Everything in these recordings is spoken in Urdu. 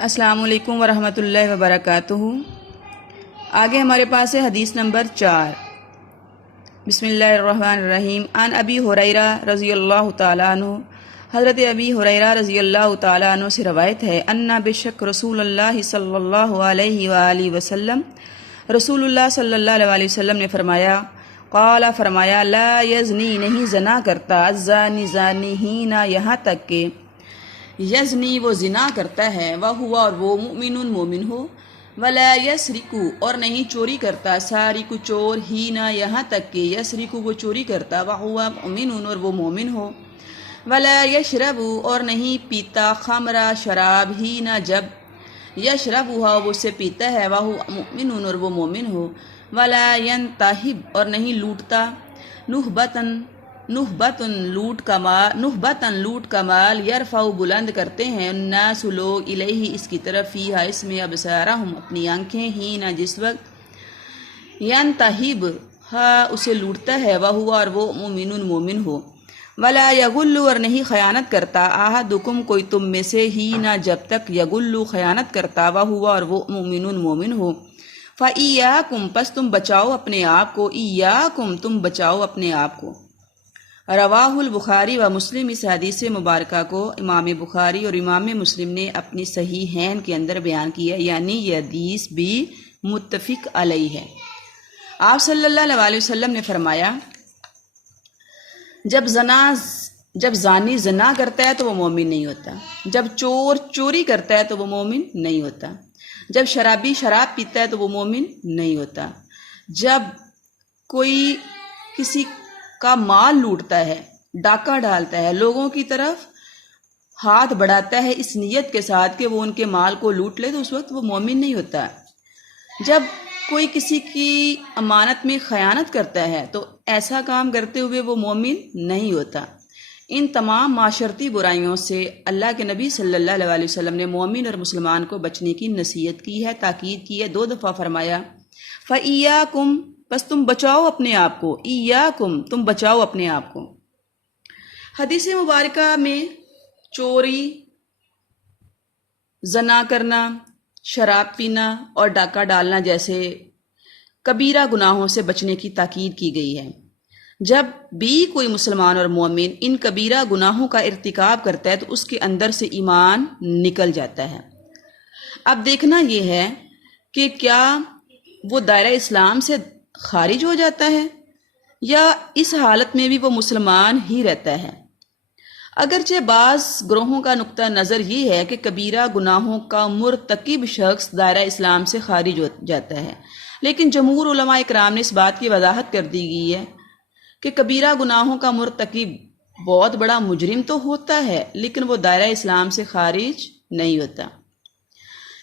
السلام علیکم ورحمۃ اللہ وبرکاتہ۔ آگے ہمارے پاس ہے حدیث نمبر 4۔ بسم اللہ الرحمن الرحیم۔ عن ابی ہریرہ رضی اللہ تعالیٰ عنہ، حضرت ابی ہریرہ رضی اللہ تعالیٰ عنہ سے روایت ہے، انا بشک رسول اللہ صلی اللہ علیہ وآلہ وسلم، رسول اللہ صلی اللہ علیہ وسلم نے فرمایا، قال فرمایا، لا یزنی نہیں زنا کرتا، الزانی زانی ہی نہ یہاں تک کہ یزنی وہ زنا کرتا ہے، وہو اور وہ مؤمن مومن ہو، ولا یسرکو اور نہیں چوری کرتا، سارکو چور ہی نہ یہاں تک کہ یسرکو وہ چوری کرتا، وہو مؤمن اور وہ مومن ہو، ولا یشرب اور نہیں پیتا، خمرہ شراب ہی نہ جب یشرب ہوا وہ سے پیتا ہے، وہو مؤمن اور وہ مومن ہو، ولا ینتہب اور نہیں لوٹتا، نہبتن لوٹ کا مال، یرفع بلند کرتے ہیں، الناس لوگ الیہ اس کی طرف، فیہا اس میں، ابصارہم اپنی آنکھیں، ہی نہ جس وقت ینتہب ہا اسے لوٹتا ہے، وہو اور وہ مومن ہو، ولا یغل اور نہیں خیانت کرتا، احدکم کوئی تم میں سے، ہی نہ جب تک یغل خیانت کرتا، وہو اور وہ مومن ہو، فَإِيَّاكُمْ پس تم بچاؤ اپنے آپ کو، إِيَّاكُمْ تم بچاؤ اپنے آپ کو۔ رواہ البخاری و مسلم، اس حدیث مبارکہ کو امام بخاری اور امام مسلم نے اپنی صحیحین کے اندر بیان کیا، یعنی یہ حدیث بھی متفق علیہ ہے۔ آپ صلی اللہ علیہ وسلم نے فرمایا، جب زانی زنا کرتا ہے تو وہ مومن نہیں ہوتا، جب چور چوری کرتا ہے تو وہ مومن نہیں ہوتا، جب شرابی شراب پیتا ہے تو وہ مومن نہیں ہوتا، جب کوئی کسی کا مال لوٹتا ہے، ڈاکہ ڈالتا ہے، لوگوں کی طرف ہاتھ بڑھاتا ہے اس نیت کے ساتھ کہ وہ ان کے مال کو لوٹ لے، تو اس وقت وہ مومن نہیں ہوتا۔ جب کوئی کسی کی امانت میں خیانت کرتا ہے تو ایسا کام کرتے ہوئے وہ مومن نہیں ہوتا۔ ان تمام معاشرتی برائیوں سے اللہ کے نبی صلی اللہ علیہ وسلم نے مومن اور مسلمان کو بچنے کی نصیحت کی ہے، تاکید کی ہے، 2 دفعہ فرمایا، فَإِيَّاكُمْ بس تم بچاؤ اپنے آپ کو، ایاکم تم بچاؤ اپنے آپ کو۔ حدیث مبارکہ میں چوری، زنا کرنا، شراب پینا اور ڈاکہ ڈالنا جیسے کبیرہ گناہوں سے بچنے کی تاکید کی گئی ہے۔ جب بھی کوئی مسلمان اور مومن ان کبیرہ گناہوں کا ارتکاب کرتا ہے تو اس کے اندر سے ایمان نکل جاتا ہے۔ اب دیکھنا یہ ہے کہ کیا وہ دائرہ اسلام سے خارج ہو جاتا ہے یا اس حالت میں بھی وہ مسلمان ہی رہتا ہے۔ اگرچہ بعض گروہوں کا نقطہ نظر یہ ہے کہ کبیرہ گناہوں کا مرتکب شخص دائرہ اسلام سے خارج ہو جاتا ہے، لیکن جمہور علماء اکرام نے اس بات کی وضاحت کر دی گئی ہے کہ کبیرہ گناہوں کا مرتکب بہت بڑا مجرم تو ہوتا ہے لیکن وہ دائرہ اسلام سے خارج نہیں ہوتا۔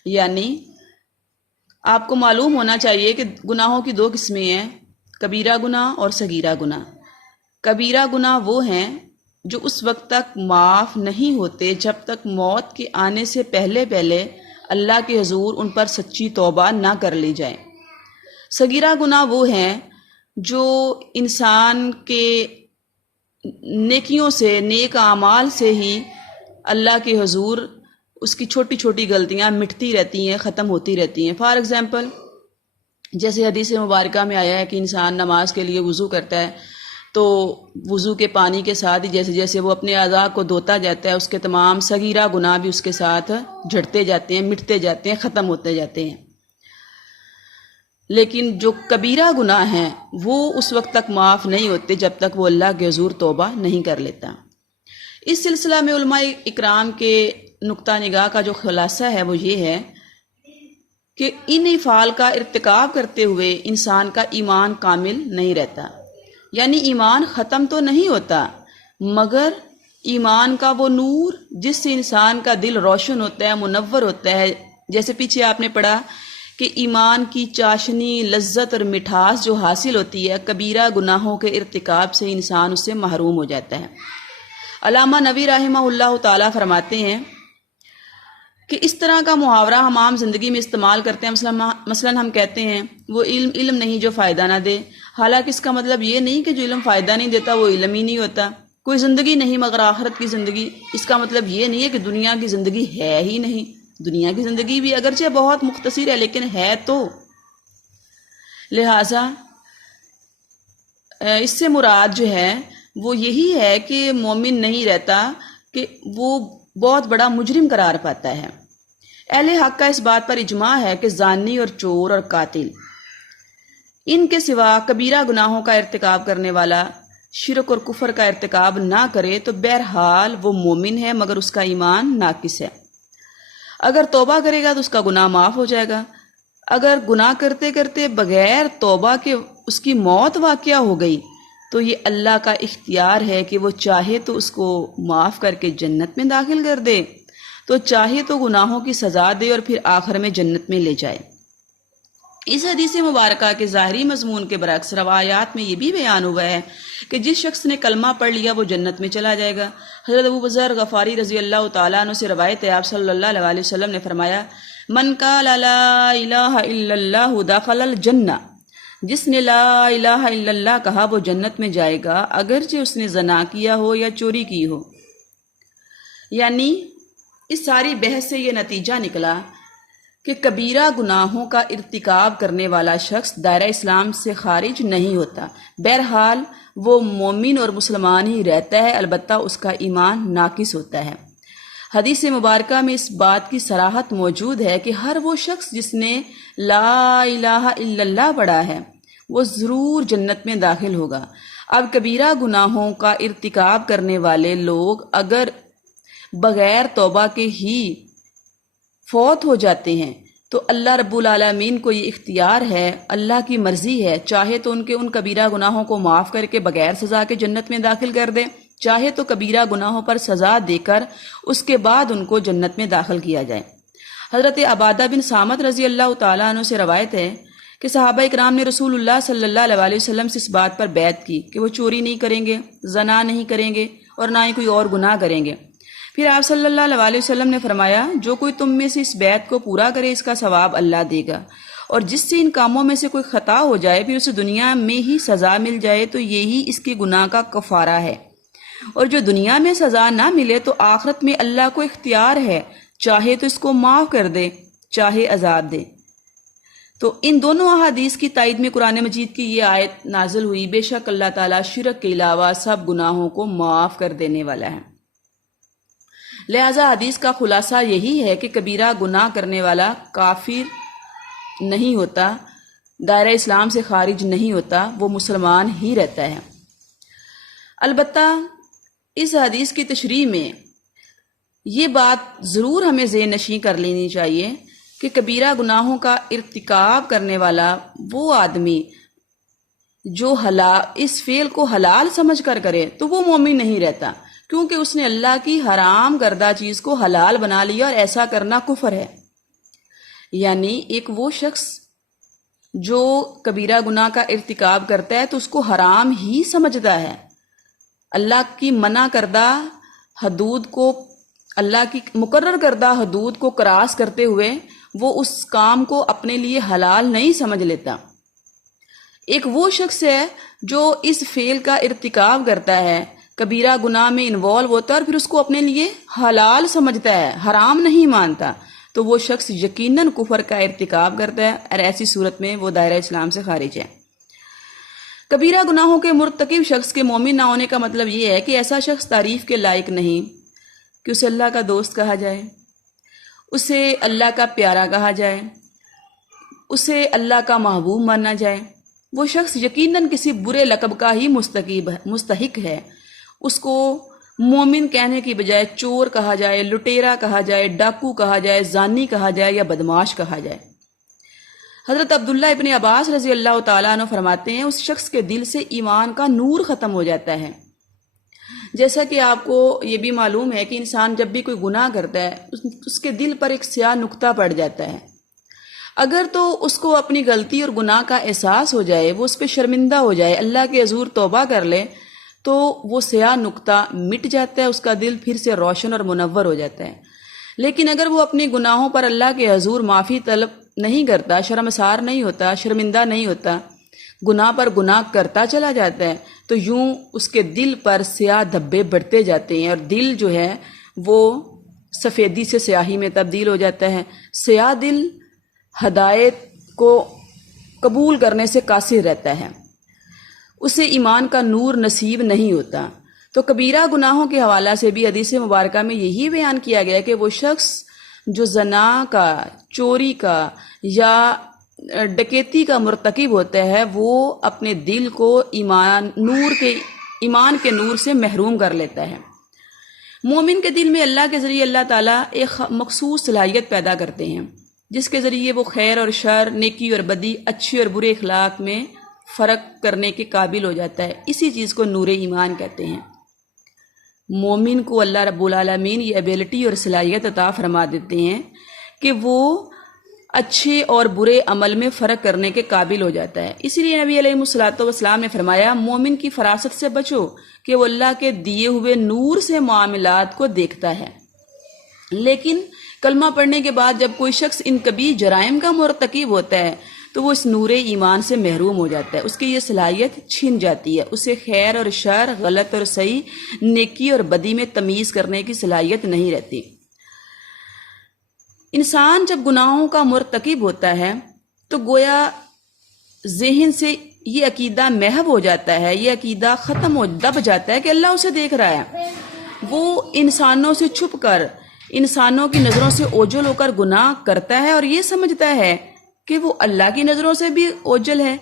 یعنی آپ کو معلوم ہونا چاہیے کہ گناہوں کی 2 قسمیں ہیں، کبیرہ گناہ اور صغیرہ گناہ۔ کبیرہ گناہ وہ ہیں جو اس وقت تک معاف نہیں ہوتے جب تک موت کے آنے سے پہلے اللہ کے حضور ان پر سچی توبہ نہ کر لی جائے۔ صغیرہ گناہ وہ ہیں جو انسان کے نیکیوں سے، نیک اعمال سے ہی اللہ کے حضور اس کی چھوٹی چھوٹی غلطیاں مٹتی رہتی ہیں، ختم ہوتی رہتی ہیں۔ فار ایگزامپل، جیسے حدیث مبارکہ میں آیا ہے کہ انسان نماز کے لیے وضو کرتا ہے تو وضو کے پانی کے ساتھ ہی جیسے جیسے وہ اپنے اعضاء کو دھوتا جاتا ہے، اس کے تمام صغیرہ گناہ بھی اس کے ساتھ جھڑتے جاتے ہیں، مٹتے جاتے ہیں، ختم ہوتے جاتے ہیں۔ لیکن جو کبیرہ گناہ ہیں وہ اس وقت تک معاف نہیں ہوتے جب تک وہ اللہ کے حضور توبہ نہیں کر لیتا۔ اس سلسلہ میں علماء اکرام کے نقطہ نگاہ کا جو خلاصہ ہے وہ یہ ہے کہ ان افعال کا ارتکاب کرتے ہوئے انسان کا ایمان کامل نہیں رہتا، یعنی ایمان ختم تو نہیں ہوتا مگر ایمان کا وہ نور جس سے انسان کا دل روشن ہوتا ہے، منور ہوتا ہے، جیسے پیچھے آپ نے پڑھا کہ ایمان کی چاشنی، لذت اور مٹھاس جو حاصل ہوتی ہے کبیرہ گناہوں کے ارتکاب سے انسان اس سے محروم ہو جاتا ہے۔ علامہ نووی رحمہ اللہ تعالیٰ فرماتے ہیں کہ اس طرح کا محاورہ ہم عام زندگی میں استعمال کرتے ہیں، مثلا ہم کہتے ہیں وہ علم نہیں جو فائدہ نہ دے، حالانکہ اس کا مطلب یہ نہیں کہ جو علم فائدہ نہیں دیتا وہ علم ہی نہیں ہوتا۔ کوئی زندگی نہیں مگر آخرت کی زندگی، اس کا مطلب یہ نہیں ہے کہ دنیا کی زندگی ہے ہی نہیں، دنیا کی زندگی بھی اگرچہ بہت مختصر ہے لیکن ہے تو، لہٰذا اس سے مراد جو ہے وہ یہی ہے کہ مومن نہیں رہتا کہ وہ بہت بڑا مجرم قرار پاتا ہے۔ اہل حق کا اس بات پر اجماع ہے کہ زانی اور چور اور قاتل ان کے سوا کبیرہ گناہوں کا ارتکاب کرنے والا شرک اور کفر کا ارتکاب نہ کرے تو بہرحال وہ مومن ہے، مگر اس کا ایمان ناقص ہے۔ اگر توبہ کرے گا تو اس کا گناہ معاف ہو جائے گا۔ اگر گناہ کرتے کرتے بغیر توبہ کے اس کی موت واقع ہو گئی تو یہ اللہ کا اختیار ہے کہ وہ چاہے تو اس کو معاف کر کے جنت میں داخل کر دے، تو چاہے تو گناہوں کی سزا دے اور پھر آخر میں جنت میں لے جائے۔ اس حدیث مبارکہ کے ظاہری مضمون کے برعکس روایات میں یہ بھی بیان ہوا ہے کہ جس شخص نے کلمہ پڑھ لیا وہ جنت میں چلا جائے گا۔ حضرت ابوذر غفاری رضی اللہ تعالیٰ عنہ سے روایت ہے، آپ صلی اللہ علیہ وسلم نے فرمایا، من قال لا الہ الا اللہ دخل الجنہ، جس نے لا الہ الا اللہ کہا وہ جنت میں جائے گا، اگرچہ اس نے زنا کیا ہو یا چوری کی ہو۔ یعنی اس ساری بحث سے یہ نتیجہ نکلا کہ کبیرہ گناہوں کا ارتکاب کرنے والا شخص دائرہ اسلام سے خارج نہیں ہوتا، بہرحال وہ مومن اور مسلمان ہی رہتا ہے، البتہ اس کا ایمان ناقص ہوتا ہے۔ حدیث مبارکہ میں اس بات کی صراحت موجود ہے کہ ہر وہ شخص جس نے لا الہ الا اللہ پڑھا ہے وہ ضرور جنت میں داخل ہوگا۔ اب کبیرہ گناہوں کا ارتکاب کرنے والے لوگ اگر بغیر توبہ کے ہی فوت ہو جاتے ہیں تو اللہ رب العالمین کو یہ اختیار ہے، اللہ کی مرضی ہے، چاہے تو ان کے ان کبیرہ گناہوں کو معاف کر کے بغیر سزا کے جنت میں داخل کر دے، چاہے تو کبیرہ گناہوں پر سزا دے کر اس کے بعد ان کو جنت میں داخل کیا جائے۔ حضرت عبادہ بن صامت رضی اللہ تعالیٰ عنہ سے روایت ہے کہ صحابہ اکرام نے رسول اللہ صلی اللہ علیہ وسلم سے اس بات پر بیعت کی کہ وہ چوری نہیں کریں گے، زنا نہیں کریں گے اور نہ ہی کوئی اور گناہ کریں گے۔ پھر آپ صلی اللہ علیہ وسلم نے فرمایا، جو کوئی تم میں سے اس بیعت کو پورا کرے اس کا ثواب اللہ دے گا، اور جس سے ان کاموں میں سے کوئی خطا ہو جائے پھر اسے دنیا میں ہی سزا مل جائے تو یہی اس کے گناہ کا کفارہ ہے، اور جو دنیا میں سزا نہ ملے تو آخرت میں اللہ کو اختیار ہے، چاہے تو اس کو معاف کر دے چاہے عذاب دے۔ تو ان دونوں احادیث کی تائید میں قرآن مجید کی یہ آیت نازل ہوئی، بے شک اللہ تعالیٰ شرک کے علاوہ سب گناہوں کو معاف کر دینے والا ہے۔ لہذا حدیث کا خلاصہ یہی ہے کہ کبیرہ گناہ کرنے والا کافر نہیں ہوتا، دائرہ اسلام سے خارج نہیں ہوتا، وہ مسلمان ہی رہتا ہے۔ البتہ اس حدیث کی تشریح میں یہ بات ضرور ہمیں ذہن نشین کر لینی چاہیے کہ کبیرہ گناہوں کا ارتکاب کرنے والا وہ آدمی جو اس فعل کو حلال سمجھ کر کرے تو وہ مومن نہیں رہتا، کیونکہ اس نے اللہ کی حرام کردہ چیز کو حلال بنا لیا، اور ایسا کرنا کفر ہے۔ یعنی ایک وہ شخص جو کبیرہ گناہ کا ارتکاب کرتا ہے تو اس کو حرام ہی سمجھتا ہے، اللہ کی منع کردہ حدود کو، اللہ کی مقرر کردہ حدود کو کراس کرتے ہوئے وہ اس کام کو اپنے لیے حلال نہیں سمجھ لیتا۔ ایک وہ شخص ہے جو اس فعل کا ارتکاب کرتا ہے، کبیرہ گناہ میں انوالو ہوتا ہے اور پھر اس کو اپنے لیے حلال سمجھتا ہے، حرام نہیں مانتا، تو وہ شخص یقیناً کفر کا ارتکاب کرتا ہے، اور ایسی صورت میں وہ دائرہ اسلام سے خارج ہے۔ کبیرہ گناہوں کے مرتکب شخص کے مومن نہ ہونے کا مطلب یہ ہے کہ ایسا شخص تعریف کے لائق نہیں کہ اسے اللہ کا دوست کہا جائے، اسے اللہ کا پیارا کہا جائے، اسے اللہ کا محبوب مانا جائے۔ وہ شخص یقیناً کسی برے لقب کا ہی مستحق ہے۔ اس کو مومن کہنے کی بجائے چور کہا جائے، لٹیرا کہا جائے، ڈاکو کہا جائے، زانی کہا جائے یا بدماش کہا جائے۔ حضرت عبداللہ ابن عباس رضی اللہ تعالیٰ عنہ فرماتے ہیں، اس شخص کے دل سے ایمان کا نور ختم ہو جاتا ہے۔ جیسا کہ آپ کو یہ بھی معلوم ہے کہ انسان جب بھی کوئی گناہ کرتا ہے اس کے دل پر ایک سیاہ نقطہ پڑ جاتا ہے۔ اگر تو اس کو اپنی غلطی اور گناہ کا احساس ہو جائے، وہ اس پہ شرمندہ ہو جائے، اللہ کے حضور توبہ کر لے تو وہ سیاہ نقطہ مٹ جاتا ہے، اس کا دل پھر سے روشن اور منور ہو جاتا ہے۔ لیکن اگر وہ اپنے گناہوں پر اللہ کے حضور معافی طلب نہیں کرتا، شرمسار نہیں ہوتا، شرمندہ نہیں ہوتا، گناہ پر گناہ کرتا چلا جاتا ہے، تو یوں اس کے دل پر سیاہ دھبے بڑھتے جاتے ہیں اور دل جو ہے وہ سفیدی سے سیاہی میں تبدیل ہو جاتا ہے۔ سیاہ دل ہدایت کو قبول کرنے سے قاصر رہتا ہے، اسے ایمان کا نور نصیب نہیں ہوتا۔ تو کبیرہ گناہوں کے حوالہ سے بھی حدیث مبارکہ میں یہی بیان کیا گیا کہ وہ شخص جو زنا کا، چوری کا یا ڈکیتی کا مرتکب ہوتا ہے، وہ اپنے دل کو ایمان کے نور سے محروم کر لیتا ہے۔ مومن کے دل میں اللہ کے ذریعے اللہ تعالیٰ ایک مخصوص صلاحیت پیدا کرتے ہیں جس کے ذریعے وہ خیر اور شر، نیکی اور بدی، اچھے اور برے اخلاق میں فرق کرنے کے قابل ہو جاتا ہے۔ اسی چیز کو نور ایمان کہتے ہیں۔ مومن کو اللہ رب العالمین یہ ایبلٹی اور صلاحیت عطا فرما دیتے ہیں کہ وہ اچھے اور برے عمل میں فرق کرنے کے قابل ہو جاتا ہے۔ اسی لیے نبی علیہ الصلوۃ والسلام نے فرمایا، مومن کی فراست سے بچو کہ وہ اللہ کے دیے ہوئے نور سے معاملات کو دیکھتا ہے۔ لیکن کلمہ پڑھنے کے بعد جب کوئی شخص ان کبیر جرائم کا مرتکب ہوتا ہے تو وہ اس نور ایمان سے محروم ہو جاتا ہے، اس کی یہ صلاحیت چھن جاتی ہے، اسے خیر اور شر، غلط اور صحیح، نیکی اور بدی میں تمیز کرنے کی صلاحیت نہیں رہتی۔ انسان جب گناہوں کا مرتکب ہوتا ہے تو گویا ذہن سے یہ عقیدہ محو ہو جاتا ہے، یہ عقیدہ دب جاتا ہے کہ اللہ اسے دیکھ رہا ہے۔ وہ انسانوں سے چھپ کر، انسانوں کی نظروں سے اوجھل ہو کر گناہ کرتا ہے اور یہ سمجھتا ہے کہ وہ اللہ کی نظروں سے بھی اوجھل ہے،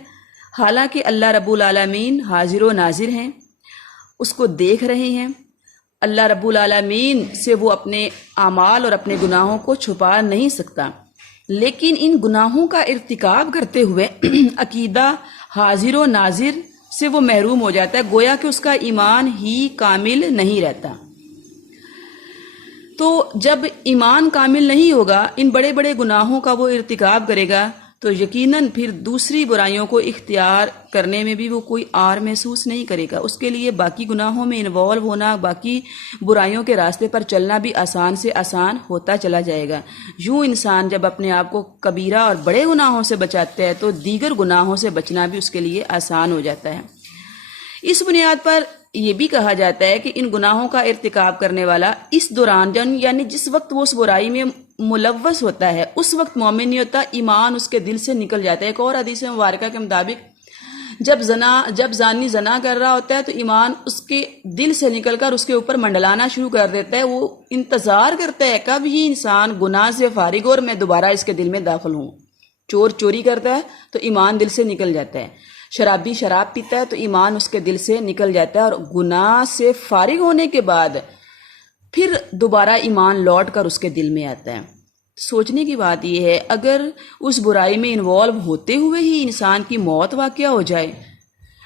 حالانکہ اللہ رب العالمین حاضر و ناظر ہیں، اس کو دیکھ رہے ہیں۔ اللہ رب العالمین سے وہ اپنے اعمال اور اپنے گناہوں کو چھپا نہیں سکتا، لیکن ان گناہوں کا ارتکاب کرتے ہوئے عقیدہ حاضر و ناظر سے وہ محروم ہو جاتا ہے، گویا کہ اس کا ایمان ہی کامل نہیں رہتا۔ تو جب ایمان کامل نہیں ہوگا، ان بڑے بڑے گناہوں کا وہ ارتکاب کرے گا تو یقیناً پھر دوسری برائیوں کو اختیار کرنے میں بھی وہ کوئی آر محسوس نہیں کرے گا۔ اس کے لیے باقی گناہوں میں انوالو ہونا، باقی برائیوں کے راستے پر چلنا بھی آسان سے آسان ہوتا چلا جائے گا۔ یوں انسان جب اپنے آپ کو کبیرہ اور بڑے گناہوں سے بچاتا ہے تو دیگر گناہوں سے بچنا بھی اس کے لیے آسان ہو جاتا ہے۔ اس بنیاد پر یہ بھی کہا جاتا ہے کہ ان گناہوں کا ارتکاب کرنے والا اس دوران یعنی جس وقت وہ اس برائی میں ملوث ہوتا ہے اس وقت مومن نہیں ہوتا، ایمان اس کے دل سے نکل جاتا ہے۔ ایک اور حدیث مبارکہ کے مطابق جب زانی زنا کر رہا ہوتا ہے تو ایمان اس کے دل سے نکل کر اس کے اوپر منڈلانا شروع کر دیتا ہے، وہ انتظار کرتا ہے کب یہ انسان گناہ سے فارغ اور میں دوبارہ اس کے دل میں داخل ہوں۔ چور چوری کرتا ہے تو ایمان دل سے نکل جاتا ہے، شرابی شراب پیتا ہے تو ایمان اس کے دل سے نکل جاتا ہے، اور گناہ سے فارغ ہونے کے بعد پھر دوبارہ ایمان لوٹ کر اس کے دل میں آتا ہے۔ سوچنے کی بات یہ ہے، اگر اس برائی میں انوالو ہوتے ہوئے ہی انسان کی موت واقع ہو جائے،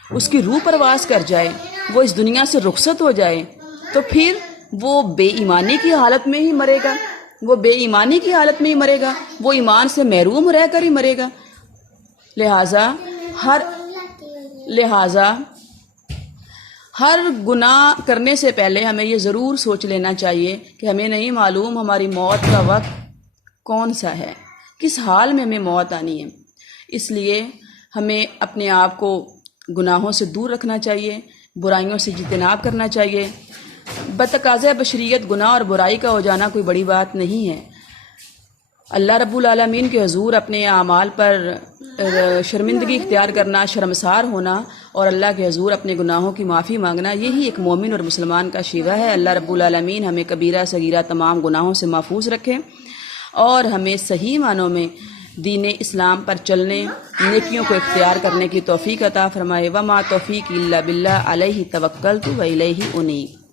اس کی روح پرواز کر جائے، وہ اس دنیا سے رخصت ہو جائے، تو پھر وہ بے ایمانی کی حالت میں ہی مرے گا، وہ بے ایمانی کی حالت میں ہی مرے گا، وہ ایمان سے محروم رہ کر ہی مرے گا۔ لہٰذا ہر گناہ کرنے سے پہلے ہمیں یہ ضرور سوچ لینا چاہیے کہ ہمیں نہیں معلوم ہماری موت کا وقت کون سا ہے، کس حال میں ہمیں موت آنی ہے۔ اس لیے ہمیں اپنے آپ کو گناہوں سے دور رکھنا چاہیے، برائیوں سے اجتناب کرنا چاہیے۔ بتقاضۂ بشریت گناہ اور برائی کا ہو جانا کوئی بڑی بات نہیں ہے۔ اللہ رب العالمین کے حضور اپنے اعمال پر شرمندگی اختیار کرنا، شرمسار ہونا اور اللہ کے حضور اپنے گناہوں کی معافی مانگنا، یہی ایک مومن اور مسلمان کا شیوہ ہے۔ اللہ رب العالمین ہمیں کبیرہ صغیرہ تمام گناہوں سے محفوظ رکھے اور ہمیں صحیح معنوں میں دین اسلام پر چلنے، نیکیوں کو اختیار کرنے کی توفیق عطا فرمائے۔ وما توفیق الا باللہ، علیہ توکلت و الیہ انیب۔